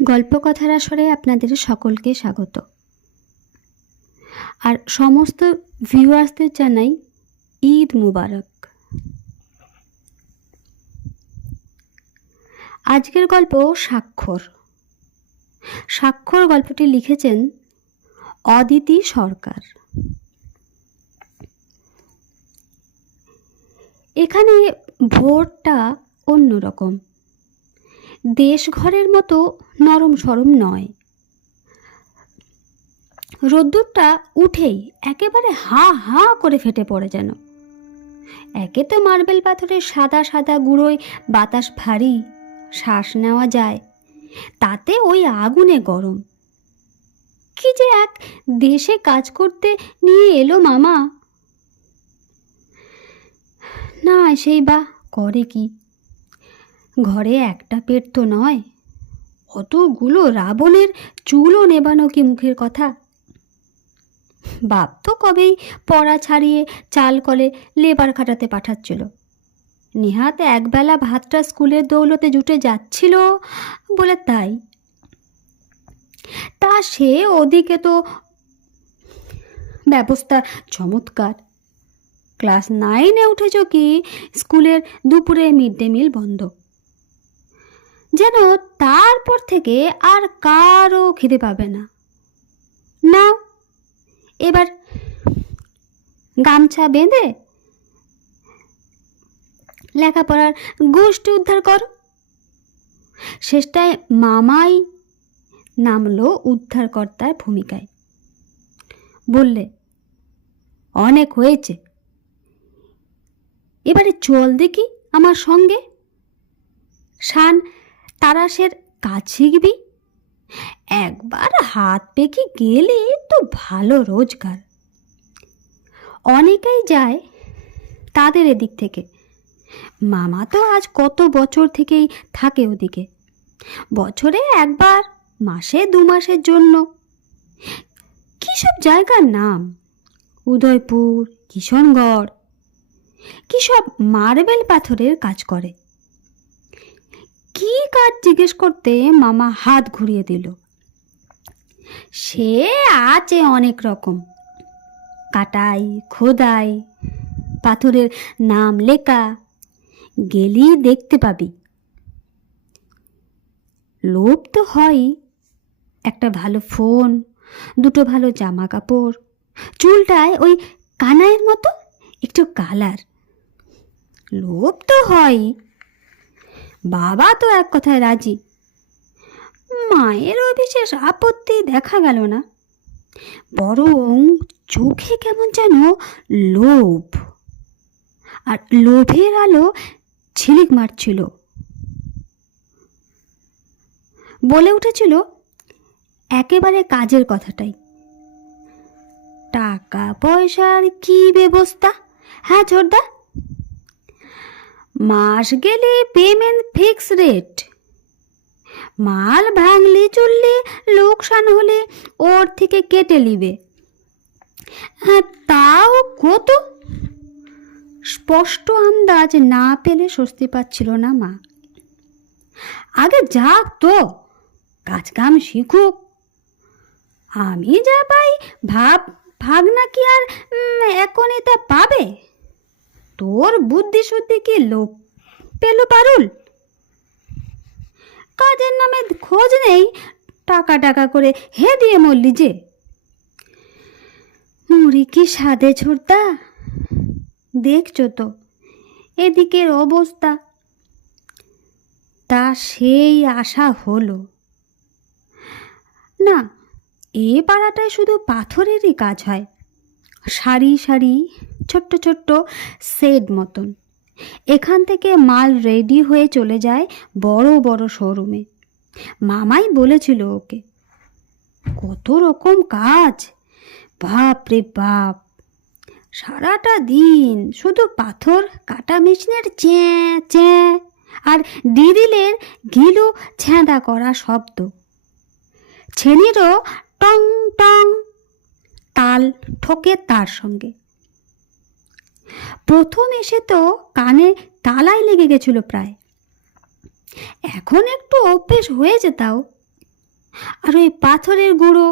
গল্পকথার আসরে আপনাদের সকলকে স্বাগত। আর সমস্ত ভিউয়ার্সদের জানাই ঈদ মুবারক। আজকের গল্প স্বাক্ষর। স্বাক্ষর গল্পটি লিখেছেন অদিতি সরকার। এখানে ভোরটা অন্যরকম, দেশঘরের মতো নরম সরম নয়। রোদ্দুরটা উঠেই একেবারে হা হা করে ফেটে পড়ে যেন। একে তো মার্বেল পাথরের সাদা সাদা গুঁড়োয় বাতাস ভারী, শ্বাস নেওয়া যায়, তাতে ওই আগুনে গরম। কি যে এক দেশে কাজ করতে নিয়ে এলো মামা। না সেই বা করে কি, ঘরে একটা পেট তো নয়, অতগুলো রাবণের চুলও নেবানো কি মুখের কথা। বাপ তো কবেই পড়া ছাড়িয়ে চাল কলে লেবার খাটাতে পাঠাচ্ছিল। নেহাত একবেলা ভাতটা স্কুলের দৌলতে জুটে যাচ্ছিল বলে তাই। তা সে ওদিকে তো ব্যবস্থা চমৎকার। ক্লাস 9-এ উঠেছ কি স্কুলের দুপুরে মিড ডে মিল বন্ধ, যেন তারপর থেকে আর কারও খিদে পাবে না। না, এবার গামছা বেঁধে লেখাপড়ার গোষ্ঠী উদ্ধার কর। শেষটায় মামাই নামলো উদ্ধারকর্তার ভূমিকায়। বললে, অনেক হয়েছে, এবারে চল দেখি আমার সঙ্গে, শান তারাশের কাজ শিখবি। একবার হাত পেকে গেলে তো ভালো রোজগার। অনেকেই যায় তাদের এদিক থেকে। মামা তো আজ কত বছর থেকেই থাকে ওদিকে, বছরে একবার, মাসে 2 মাসের জন্য। কী সব জায়গার নাম, উদয়পুর, কিশনগড়, কী সব মার্বেল পাথরের কাজ করে। কি কাজ জিজ্ঞেস করতে মামা হাত ঘুরিয়ে দিল। সে আছে অনেক রকম, কাটাই, খোদাই, পাথরের নাম লেখা, গেলি দেখতে পাবি। লোভ তো হয়ই, একটা ভালো ফোন, 2টো ভালো জামা কাপড়, চুলটায় ওই কানাইয়ের মতো একটু কালার। লোভ তো হয়ই। বাবা তো এক কথায় রাজি। মায়েরও বিশেষ আপত্তি দেখা গেল না, বরং চোখে কেমন যেন লোভ, আর লোভের আলো ঝিলিক মারছিল। বলে উঠেছিল একেবারে কাজের কথাটাই। টাকা পয়সার কি ব্যবস্থা? হ্যাঁ ছোটদা, মাস গেলে পেমেন্ট ফিক্স রেট। মাল ভাঙলে চললে, লোকসান হলে ওর থেকে কেটে নিবে। তাও কত? স্পষ্ট আন্দাজ না পেলে স্বস্তি পাচ্ছিল না মা। আগে যাক তো, কাজকাম শিখুক। আমি যা পাই ভাগনা কি আর এখনই তা পাবে? তোর বুদ্ধি শুদ্ধি কি লোক পেল পারুল? কাজের নামে খোঁজ নেই, টাকা টাকা করে হে দিয়ে মরলি যে। মুড়ি কি সাদে ছোড়দা, দেখছো তো এদিকের অবস্থা। তা সেই আশা হলো না। এ পাড়াটায় শুধু পাথরেরই কাজ হয়, সারি সারি ছোট্ট ছোট্ট শেড মতন। এখান থেকে মাল রেডি হয়ে চলে যায় বড় বড় শোরুমে। মামাই বলেছিল ওকে, কত রকম কাজ, বাপ রে বাপ। সারাটা দিন শুধু পাথর কাটা মেশিনের চ্যাঁ চ্যাঁ আর ডিরিলের গিলু ছ্যাঁদা করা শব্দ, ছেনিরও টং টং তাল ঠোকে তার সঙ্গে। প্রথম এসে তো কানে তালাই লেগে গেছিল প্রায়। এখন একটু অভ্যেস হয়েছে তাও। আর ওই পাথরের গুঁড়ো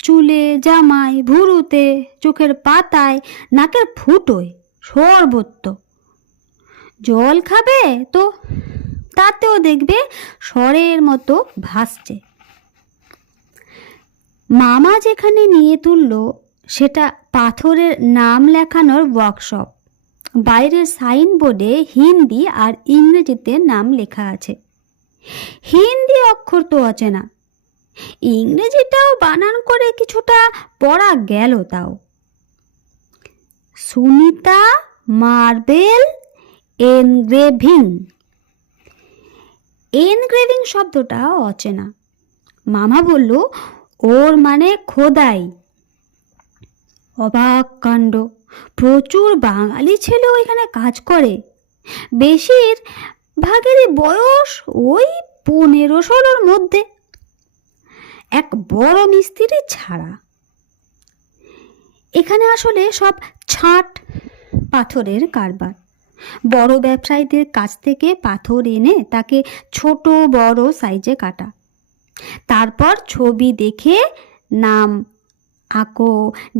চুলে, জামায়, ভুরুতে, চোখের পাতায়, নাকের ফুটোয় সর্বত্র। জল খাবে তো তাতেও দেখবে সরের মতো ভাসছে। মামা যেখানে নিয়ে তুলল সেটা পাথরের নাম লেখানোর ওয়ার্কশপ। বাইরের সাইনবোর্ডে হিন্দি আর ইংরেজিতে নাম লেখা আছে। হিন্দি অক্ষর তো অচেনা, ইংরেজিটাও বানান করে কিছুটা পড়া গেল তাও। Sunita marble engraving. এনগ্রেভিং শব্দটা অচেনা। মামা বলল ওর মানে খোদাই। অবাক কাণ্ড, প্রচুর বাঙালি ছেলেও এখানে কাজ করে। বেশিরভাগেরই বয়স ওই 15-16-র মধ্যে, এক বড় মিস্ত্রি ছাড়া। এখানে আসলে সব ছাঁট পাথরের কারবার। বড় ব্যবসায়ীদের কাছ থেকে পাথর এনে তাকে ছোট বড় সাইজে কাটা, তারপর ছবি দেখে নাম আঁকো,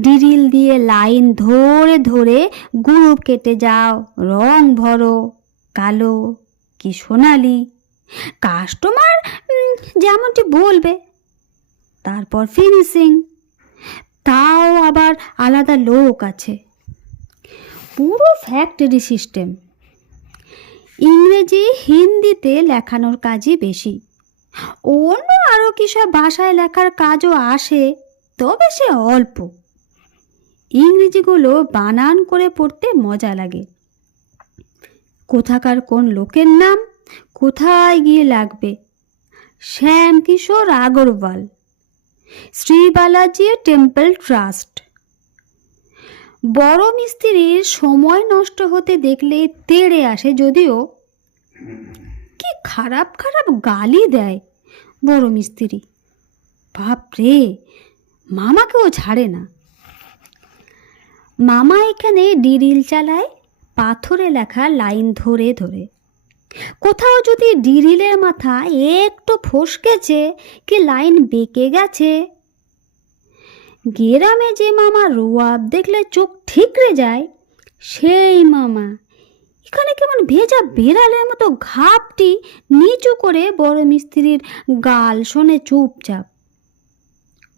ড্রিল দিয়ে লাইন ধরে ধরে গ্রুপ কেটে যাও, রং ভরো, কালো কি সোনালি, কাস্টমার যেমনটি বলবে। তারপর ফিনিশিং, তাও আবার আলাদা লোক আছে। পুরো ফ্যাক্টরি সিস্টেম। ইংরেজি হিন্দিতে লেখানোর কাজই বেশি। অন্য আরও কিসব ভাষায় লেখার কাজও আসে, তবে সে অল্প। ইংরেজিগুলো বানান করে পড়তে মজা লাগে। কোথাকার কোন লোকের নাম কোথায় গিয়ে লাগবে। শ্যাম কিশোর আগরওয়াল, শ্রী বালাজি টেম্পল ট্রাস্ট। বড় মিস্ত্রির সময় নষ্ট হতে দেখলে তেড়ে আসে, যদিও কি খারাপ খারাপ গালি দেয় বড় মিস্ত্রি। বাপরে, মামাকেও ছাড়ে না। মামা এখানে ড্রিল চালায় পাথরে লেখা লাইন ধরে ধরে। কোথাও যদি ড্রিলের মাথা একটু ফসকেছে কি লাইন বেঁকে গেছে, গ্রামে যে মামা রোয়াব দেখলে চোখ ঠিকরে যায়, সেই মামা এখানে কেমন ভেজা বেড়ালের মতো ঘাপটি নিচু করে বড় মিস্ত্রির গাল শোনে চুপচাপ।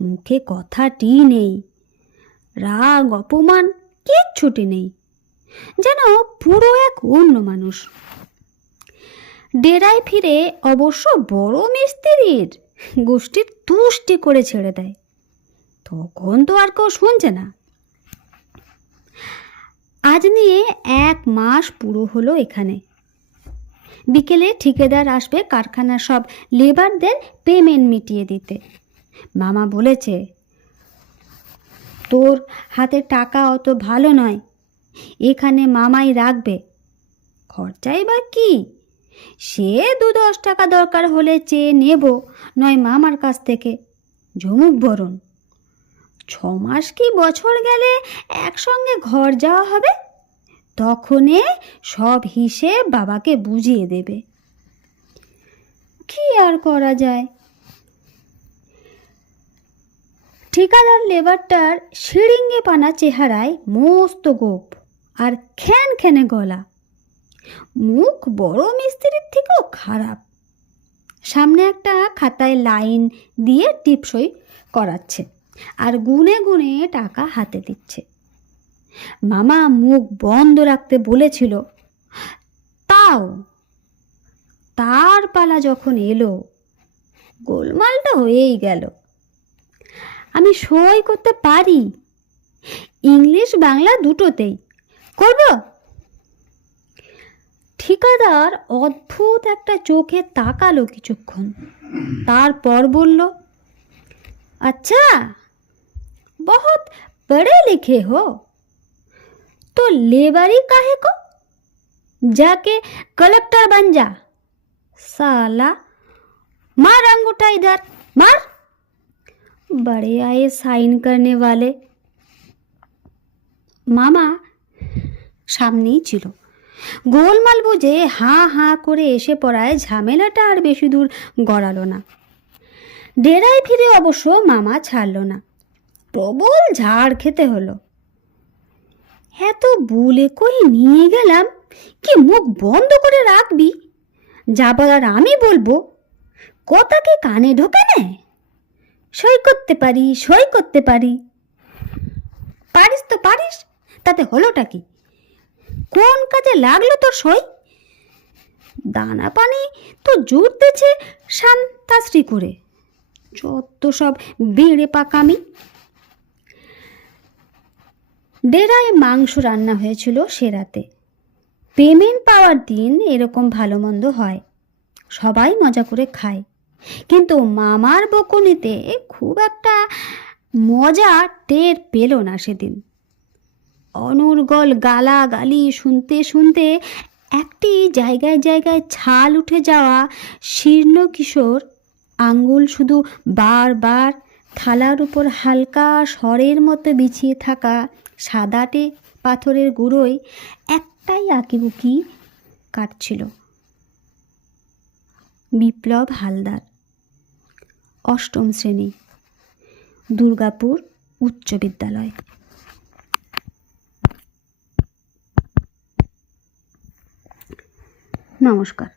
মুখে কথাটি নেই, রাগ অপমান কিচ্ছুটি নেই, যেন পুরো এক অন্য মানুষ। ডেরায় ফিরে অবশ্য বড় মিস্ত্রির গোষ্ঠীর তুষ্টি করে ছেড়ে দেয়। তখন তো আর কেউ শুনছে না। আজ নিয়ে 1 মাস পুরো হলো এখানে। বিকেলে ঠিকাদার আসবে কারখানার সব লেবারদের পেমেন্ট মিটিয়ে দিতে। মামা বলেছে, তোর হাতে টাকা অত ভালো নয়, এখানে মামাই রাখবে। খরচাই বা কি, সে 2-10 টাকা দরকার হলে চেয়ে নেব, নয় মামার কাছ থেকে ঝুমুক বরণ। 6 মাস কি বছর গেলে একসঙ্গে ঘর যাওয়া হবে, তখনে সব হিসেব বাবাকে বুঝিয়ে দেবে। কি আর করা যায়। ঠিকাদার লেবারটার শিরিঙ্গে পানা চেহারায় মস্ত গোপ আর খ্যানখ্যানে গলা। মুখ বড় মিস্ত্রির থেকেও খারাপ। সামনে একটা খাতায় লাইন দিয়ে টিপসই করাচ্ছে আর গুনে গুনে টাকা হাতে দিচ্ছে। মামা মুখ বন্ধ রাখতে বলেছিল, তাও তার পালা যখন এলো, গোলমালটা হয়েই গেল। আমি সই করতে পারি, ইংলিশ বাংলা দুটোতেই করব। ঠিকাদার অদ্ভুত একটা চোখে তাকালো কিছুক্ষণ, তারপর বলল, अच्छा बहुत पढ़े लिखे हो तो लेबरी काहे को, जाके कलेक्टर बन जा। साला मार अंगूठा इधर मार। बड़े आए साइन करने वाले। মামা সামনেই ছিল। গোলমাল বুঝে হাঁ হাঁ করে এসে পড়ায় ঝামেলাটা আর বেশি দূর গড়ালো না। ডেরায় ফিরে অবশ্য মামা ছাড়ল না, প্রবল ঝাড় খেতে হলো। এত বলে কই নিয়ে গেলাম, কি মুখ বন্ধ করে রাখবি? যা বলার আমি বলবো, কথা কি কানে ঢোকে নেয়? সই করতে পারি, সই করতে পারি। পারিস তো পারিস, তাতে হলোটা কি? কোন কাজে লাগলো তোর সই? দানা পানি তো জুড়তেছে শান্তাশ্রী করে, যত সব বেড়ে পাকামি। ডেরায় মাংস রান্না হয়েছিল সে রাতে। পেমেন্ট পাওয়ার দিন এরকম ভালো মন্দ হয়, সবাই মজা করে খায়। কিন্তু মামার বকুনিতে খুব একটা মজা টের পেল না সেদিন। অনর্গল গালাগালি শুনতে শুনতে একটি জায়গায় জায়গায় ছাল উঠে যাওয়া শীর্ণ কিশোর আঙ্গুল শুধু বারবার থালার উপর হালকা স্বরের মতো বিছিয়ে থাকা সাদাটে পাথরের গুঁড়োয় একটাই আঁকিবুকি কাটছিল। বিপ্লব হালদার, অষ্টম শ্রেণী, দুর্গাপুর উচ্চ বিদ্যালয়। নমস্কার।